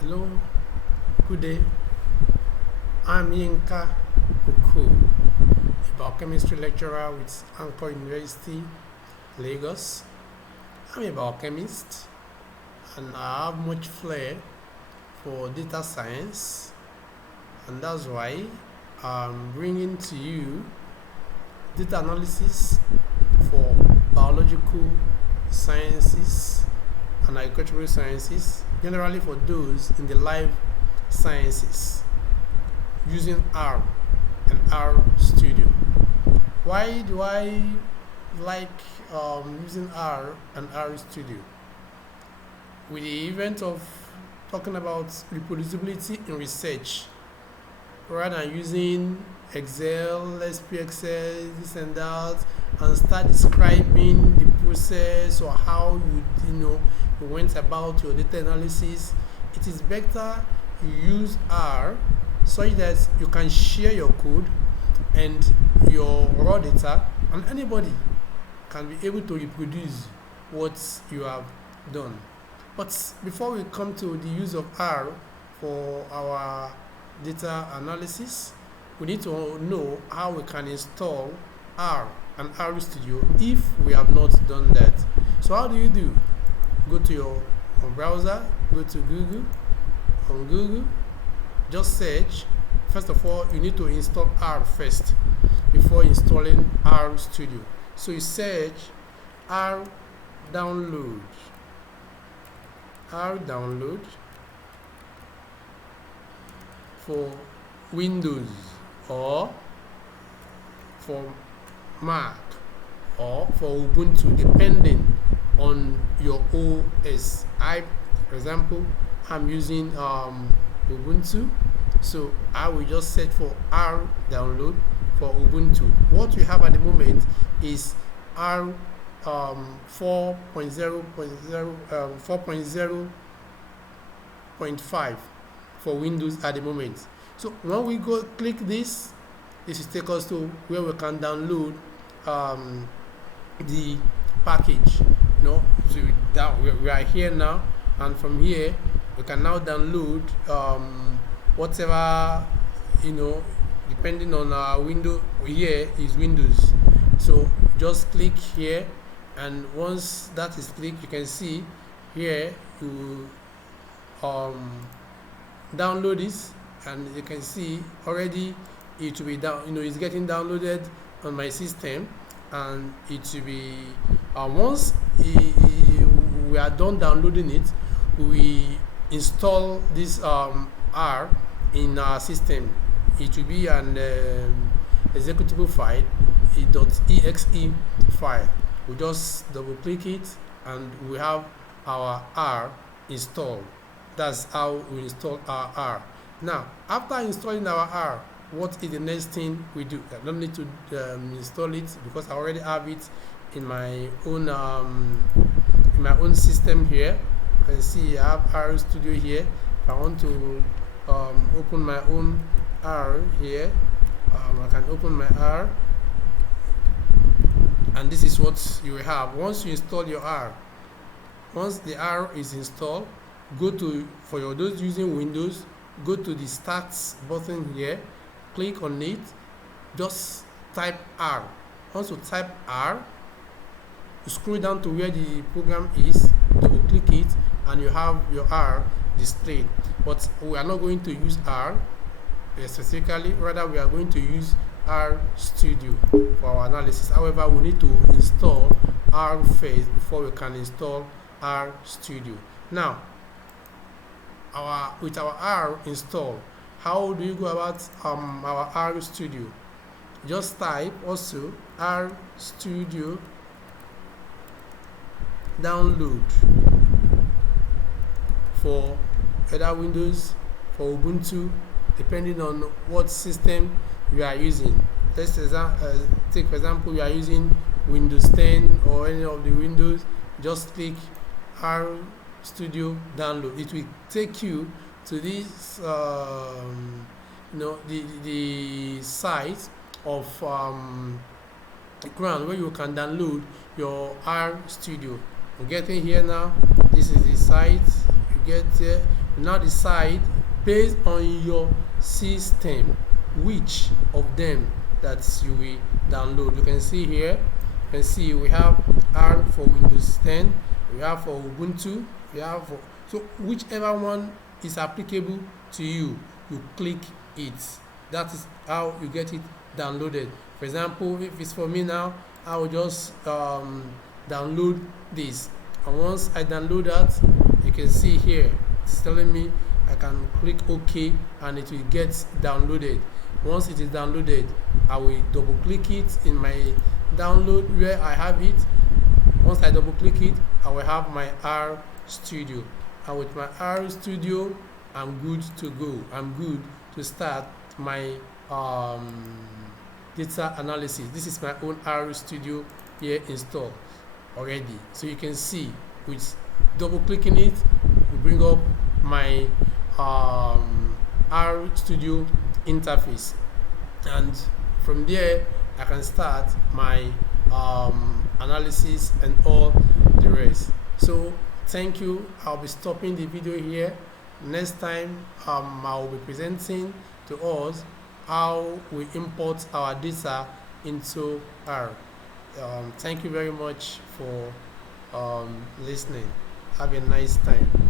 Hello, good day. I'm Yinka Uku, a biochemistry lecturer with Anchor University, Lagos. I'm a biochemist and I have much flair for data science, and that's why I'm bringing to you data analysis for biological sciences and agricultural sciences, generally for those in the life sciences, using R and RStudio. Why do I like using R and RStudio? With the event of talking about reproducibility in research, rather than using Excel, SPXL, this and that, and start describing the process or how you went about your data analysis, it is better you use R such that you can share your code and your raw data, and anybody can be able to reproduce what you have done. But before we come to the use of R for our data analysis, we need to know how we can install R and RStudio if we have not done that. So how do you do? Go to your browser, go to Google. On Google, just search. First of all, you need to install R first before installing RStudio. So you search R download for Windows or for Mac or for Ubuntu, depending on your OS. For example, I'm using Ubuntu, so I will just search for R download for Ubuntu. What we have at the moment is R 4.0.5 for Windows at the moment. So when we go click this will take us to where we can download the package. So we are here now, and from here we can now download whatever, depending on our window. Here is Windows, so just click here, and once that is clicked, you can see here you download this, and you can see already it will be down. It's getting downloaded on my system, and it will be once we are done downloading it, we install this R in our system. It will be an executable file, .exe file. We just double click it and we have our R installed. That's how we install our R. Now, after installing our R, what is the next thing we do? I don't need to install it because I already have it in my own system here. You can see I have RStudio here. If I want to open my own R here, I can open my R, and this is what you will have once you install your R. Once the R is installed, go to, for those using Windows, go to the Start button here, click on it, just type R. Once you type R, you scroll down to where the program is, double click it, and you have your R displayed. But we are not going to use R specifically, rather we are going to use RStudio for our analysis. However, we need to install R first before we can install RStudio. Now, with our R installed, how do you go about our RStudio? Just type also RStudio download for either Windows, for Ubuntu, depending on what system you are using. Let's take for example you are using Windows 10 or any of the Windows. Just click RStudio download. It will take you to this the site of the ground where you can download your RStudio. I'm getting here now. This is the site. You get here, Now decide based on your system which of them that you will download. You can see here, you can see we have R for Windows 10, we have for Ubuntu, we have for, so whichever one is applicable to you, you click it. That is how you get it downloaded. For example, if it's for me now, I will just download this, and once I download that, you can see here it's telling me I can click OK and it will get downloaded. Once it is downloaded, I will double click it in my download where I have it. Once I double click it, I will have my R Studio, and with my R Studio I'm good to go. I'm good to start my data analysis. This is my own R Studio here installed already, so you can see with double clicking it will bring up my R Studio interface, and from there I can start my analysis and all the rest. So thank you. I'll be stopping the video here. Next time I'll be presenting to us how we import our data into R. Thank you very much for listening. Have a nice time.